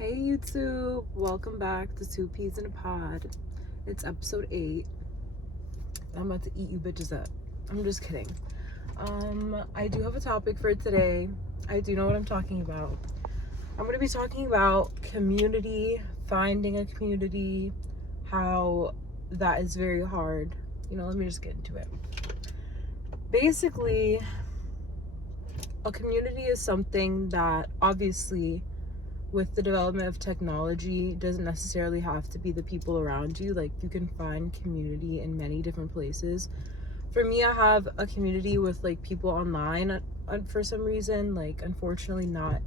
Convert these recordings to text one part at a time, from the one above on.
Hey YouTube, welcome back to Two Peas in a Pod. It's episode 8. I'm about to eat you bitches up. I'm just kidding. I do have a topic for today. I do know what I'm talking about. I'm going to be talking about community, finding a community, how that is very hard. Let me just get into it. Basically, a community is something that obviously with the development of technology doesn't necessarily have to be the people around you. Like, you can find community in many different places. For me, I have a community with like people online for some reason, like unfortunately not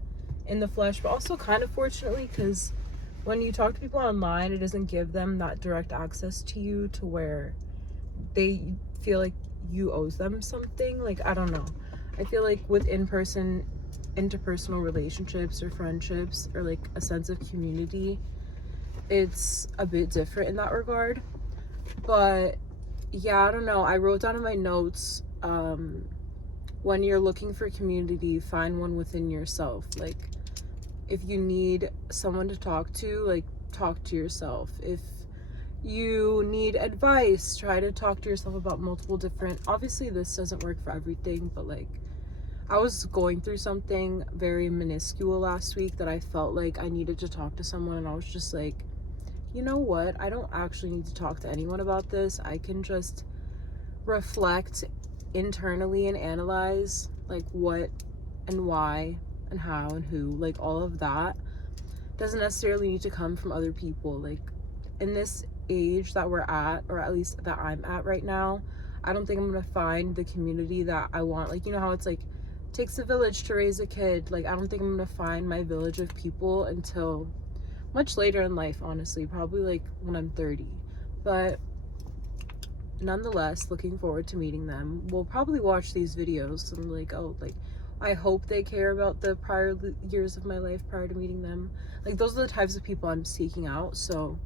in the flesh, but also kind of fortunately, because when you talk to people online, it doesn't give them that direct access to you to where they feel like you owe them something. Like, I don't know, I feel like with in-person interpersonal relationships or friendships or like a sense of community, it's a bit different in that regard. But yeah, I don't know, I wrote down in my notes, when you're looking for community, find one within yourself. Like, if you need someone to talk to, like, talk to yourself. If you need advice, try to talk to yourself about multiple different, obviously this doesn't work for everything, but like, I was going through something very minuscule last week that I felt like I needed to talk to someone, and I was just like, you know what? I don't actually need to talk to anyone about this. I can just reflect internally and analyze like what and why and how and who, like all of that doesn't necessarily need to come from other people. Like, in this age that we're at, or at least that I'm at right now, I don't think I'm gonna find the community that I want. Like, you know how it's like, takes a village to raise a kid. Like, I don't think I'm gonna find my village of people until much later in life, honestly, probably like when I'm 30. But nonetheless, looking forward to meeting them. We'll probably watch these videos and like, oh, like, I hope they care about the prior years of my life prior to meeting them. Like, those are the types of people I'm seeking out, so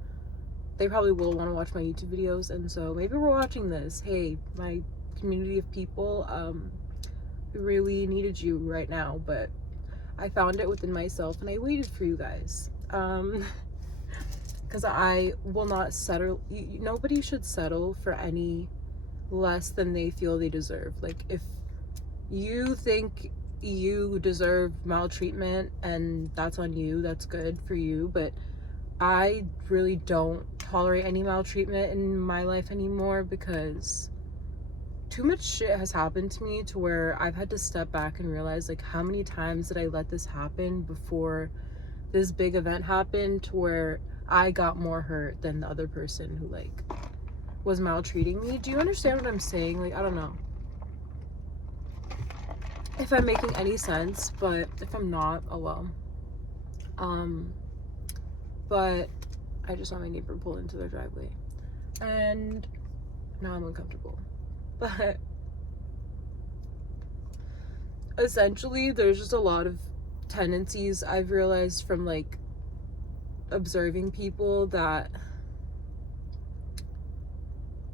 they probably will want to watch my YouTube videos. And so maybe we're watching this. Hey, my community of people, really needed you right now, but I found it within myself and I waited for you guys, because I will not settle. Nobody should settle for any less than they feel they deserve. Like, if you think you deserve maltreatment and that's on you, that's good for you, but I really don't tolerate any maltreatment in my life anymore, because too much shit has happened to me to where I've had to step back and realize, like, how many times did I let this happen before this big event happened, to where I got more hurt than the other person who like was maltreating me. Do you understand what I'm saying? Like, I don't know if I'm making any sense, but if I'm not, oh well. But I just saw my neighbor pull into their driveway and now I'm uncomfortable. But essentially, there's just a lot of tendencies I've realized from like observing people, that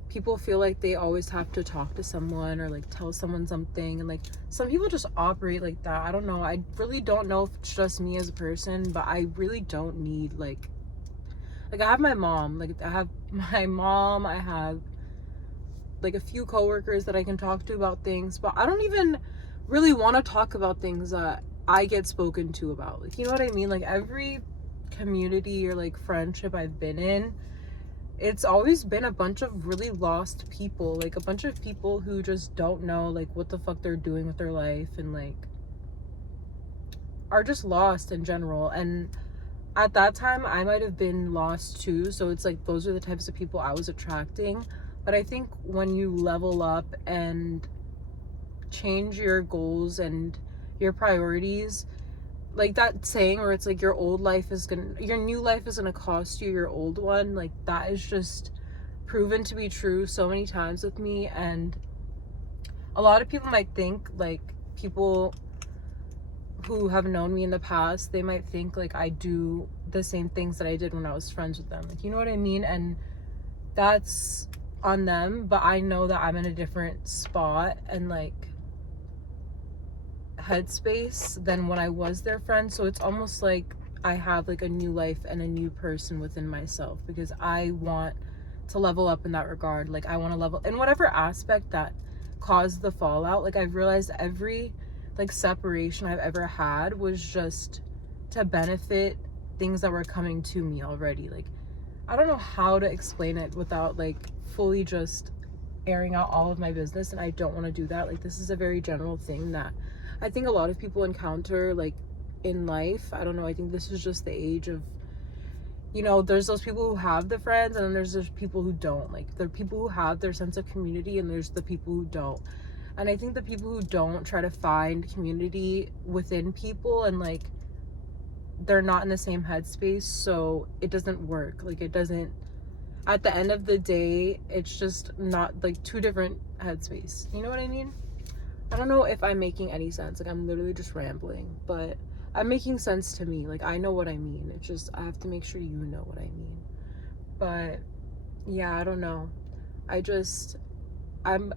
people feel like they always have to talk to someone or like tell someone something, and like some people just operate like that. I don't know, I really don't know if it's just me as a person, but I really don't need like I have my mom, like I have my mom, I have like a few coworkers that I can talk to about things, but I don't even really want to talk about things that I get spoken to about. Like, you know what I mean? Like, every community or like friendship I've been in, it's always been a bunch of really lost people, like a bunch of people who just don't know like what the fuck they're doing with their life, and like are just lost in general. And at that time I might have been lost too, so it's like those are the types of people I was attracting. But I think when you level up and change your goals and your priorities, like that saying where it's like your new life is gonna cost you your old one, like that is just proven to be true so many times with me. And a lot of people might think, like people who have known me in the past, they might think like I do the same things that I did when I was friends with them, like, you know what I mean? And that's on them, but I know that I'm in a different spot and like headspace than when I was their friend. So it's almost like I have like a new life and a new person within myself, because I want to level up in that regard. Like I want to level in whatever aspect that caused the fallout. Like I've realized every like separation I've ever had was just to benefit things that were coming to me already. Like I don't know how to explain it without like fully just airing out all of my business, and I don't want to do that. Like this is a very general thing that I think a lot of people encounter like in life. I don't know, I think this is just the age of, there's those people who have the friends, and then there's those people who don't. Like there are people who have their sense of community, and there's the people who don't. And I think the people who don't try to find community within people, and like they're not in the same headspace, so it doesn't work. Like it doesn't, at the end of the day, it's just not like two different headspace. You know what I mean? I don't know if I'm making any sense. Like I'm literally just rambling, but I'm making sense to me. Like I know what I mean. It's just I have to make sure you know what I mean. But yeah, I don't know. I'm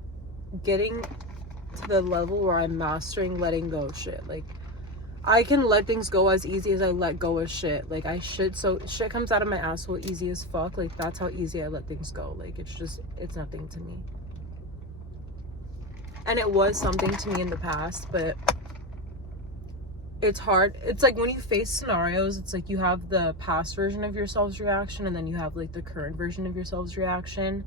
getting to the level where I'm mastering letting go of shit. Like I can let things go as easy as I let go of shit. Like so shit comes out of my asshole easy as fuck. Like that's how easy I let things go. Like it's nothing to me. And it was something to me in the past, but it's hard. It's like when you face scenarios, it's like you have the past version of yourself's reaction, and then you have like the current version of yourself's reaction,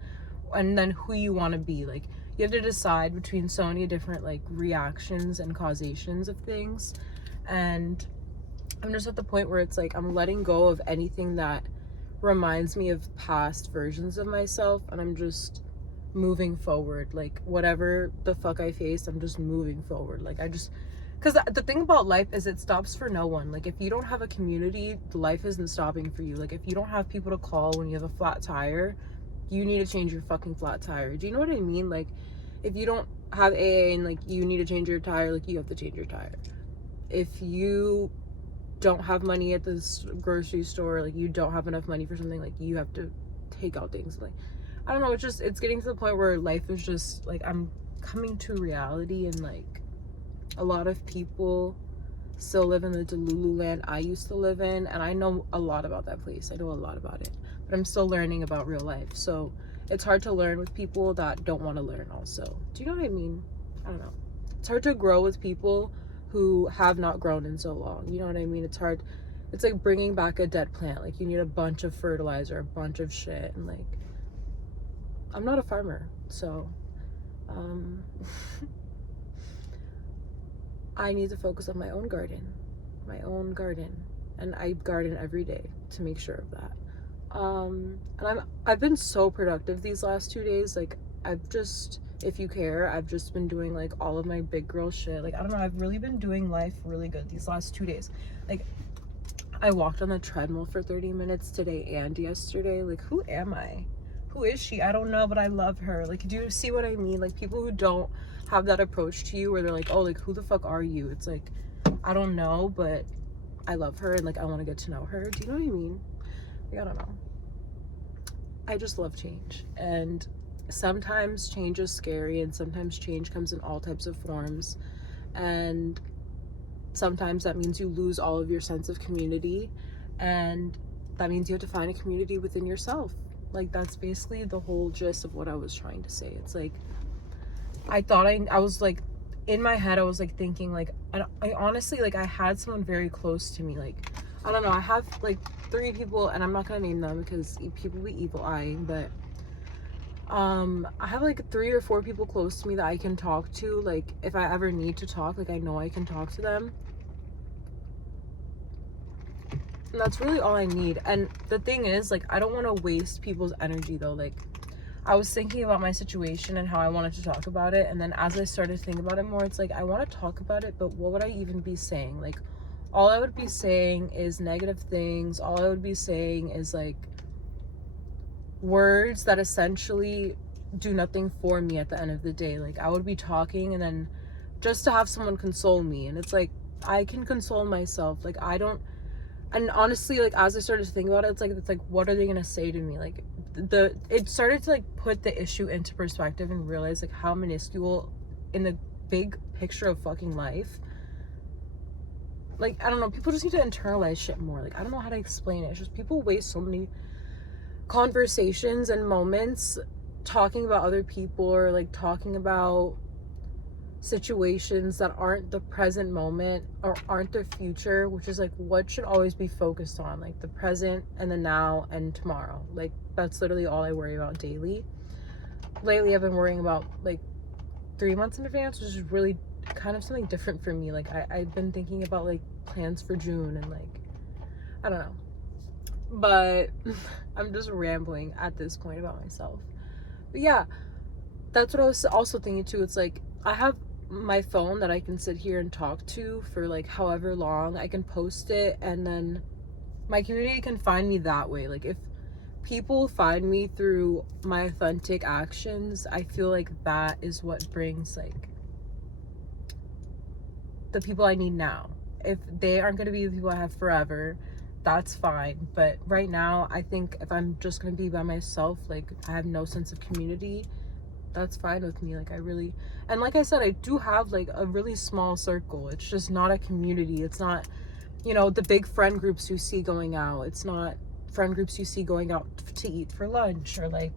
and then who you want to be. Like you have to decide between so many different like reactions and causations of things. And I'm just at the point where it's like I'm letting go of anything that reminds me of past versions of myself, and I'm just moving forward. Like whatever the fuck I face, I'm just moving forward. Like because the thing about life is it stops for no one. Like if you don't have a community, life isn't stopping for you. Like if you don't have people to call when you have a flat tire, you need to change your fucking flat tire. Do you know what I mean? Like if you don't have AA and like you need to change your tire, like you have to change your tire. If you don't have money at the grocery store, like you don't have enough money for something, like you have to take out things. Like I don't know, it's getting to the point where life is just like I'm coming to reality, and like a lot of people still live in the Delulu land I used to live in, and I know a lot about that place. I know a lot about it, but I'm still learning about real life. So it's hard to learn with people that don't want to learn also. Do you know what I mean? I don't know. It's hard to grow with people who have not grown in so long. You know what I mean? It's hard. It's like bringing back a dead plant. Like you need a bunch of fertilizer, a bunch of shit, and like I'm not a farmer, so I need to focus on my own garden, and I garden every day to make sure of that. And I've been so productive these last 2 days. Like if you care, I've just been doing like all of my big girl shit. Like I don't know, I've really been doing life really good these last 2 days. Like I walked on the treadmill for 30 minutes today and yesterday. Like who am I? Who is she? I don't know, but I love her. Like, do you see what I mean? Like people who don't have that approach to you, where they're like, oh, like who the fuck are you? It's like, I don't know, but I love her, and like I want to get to know her. Do you know what I mean? Like, I don't know. I just love change, and sometimes change is scary, and sometimes change comes in all types of forms, and sometimes that means you lose all of your sense of community, and that means you have to find a community within yourself. Like that's basically the whole gist of what I was trying to say. It's like I was like in my head I was like thinking like I honestly, like I had someone very close to me. Like I don't know, I have like 3 people, and I'm not gonna name them because people be evil eyeing, but I have like 3 or 4 people close to me that I can talk to. Like if I ever need to talk, like I know I can talk to them, and that's really all I need. And the thing is, like I don't want to waste people's energy though. Like I was thinking about my situation and how I wanted to talk about it, and then as I started to think about it more, it's like I want to talk about it, but what would I even be saying? Like all I would be saying is negative things. All I would be saying is like words that essentially do nothing for me at the end of the day. Like I would be talking and then just to have someone console me, and it's like I can console myself. Like I don't. And honestly, like as I started to think about it, it's like what are they gonna say to me? Like it started to like put the issue into perspective and realize like how minuscule in the big picture of fucking life like, I don't know, people just need to internalize shit more. Like, I don't know how to explain it. It's just people waste so many conversations and moments talking about other people, or like talking about situations that aren't the present moment or aren't the future, which is like what should always be focused on, like the present and the now and tomorrow. Like, that's literally all I worry about daily. Lately I've been worrying about like 3 months in advance, which is really kind of something different for me. Like, I've been thinking about like plans for June and like, I don't know, but I'm just rambling at this point about myself. But yeah, that's what I was also thinking too. It's like, I have my phone that I can sit here and talk to for like however long. I can post it, and then my community can find me that way. Like, if people find me through my authentic actions, I feel like that is what brings like the people I need now. If they aren't going to be the people I have forever, that's fine. But right now, I think if I'm just going to be by myself, like I have no sense of community, that's fine with me. Like, I really, and like I said, I do have like a really small circle. It's just not a community. It's not, you know, the big friend groups you see going out. It's not friend groups you see going out to eat for lunch, or like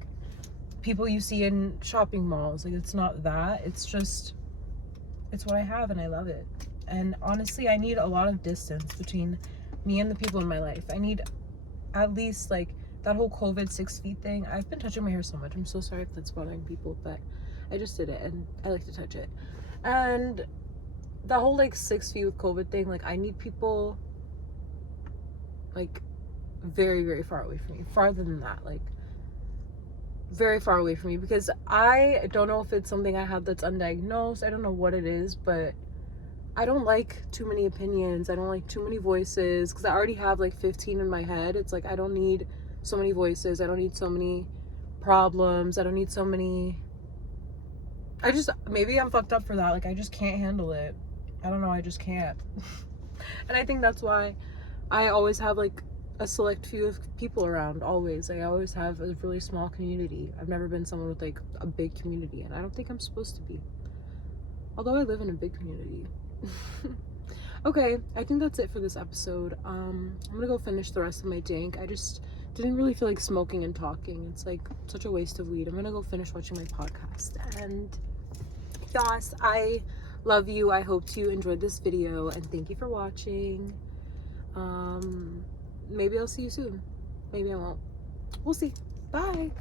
people you see in shopping malls. Like, it's not that. It's just, it's what I have, and I love it. And honestly, I need a lot of distance between me and the people in my life. I need at least like that whole COVID 6 feet thing. I've been touching my hair so much. I'm so sorry if that's bothering people, but I just did it and I like to touch it. And the whole like 6 feet with COVID thing, like I need people like very, very far away from me. Farther than that, like very far away from me, because I don't know if it's something I have that's undiagnosed. I don't know what it is, but I don't like too many opinions. I don't like too many voices, because I already have like 15 in my head. It's like, I don't need so many voices. I don't need so many problems. I don't need so many. Maybe I'm fucked up for that. Like, I just can't handle it. I don't know. I just can't. And I think that's why I always have like a select few of people around, always. Like, I always have a really small community. I've never been someone with like a big community, and I don't think I'm supposed to be. Although I live in a big community. Okay, I think that's it for this episode. I'm gonna go finish the rest of my dank. I just didn't really feel like smoking and talking. It's like such a waste of weed. I'm gonna go finish watching my podcast. And yes, I love you. I hope you enjoyed this video, and thank you for watching. Maybe I'll see you soon. Maybe I won't. We'll see. Bye.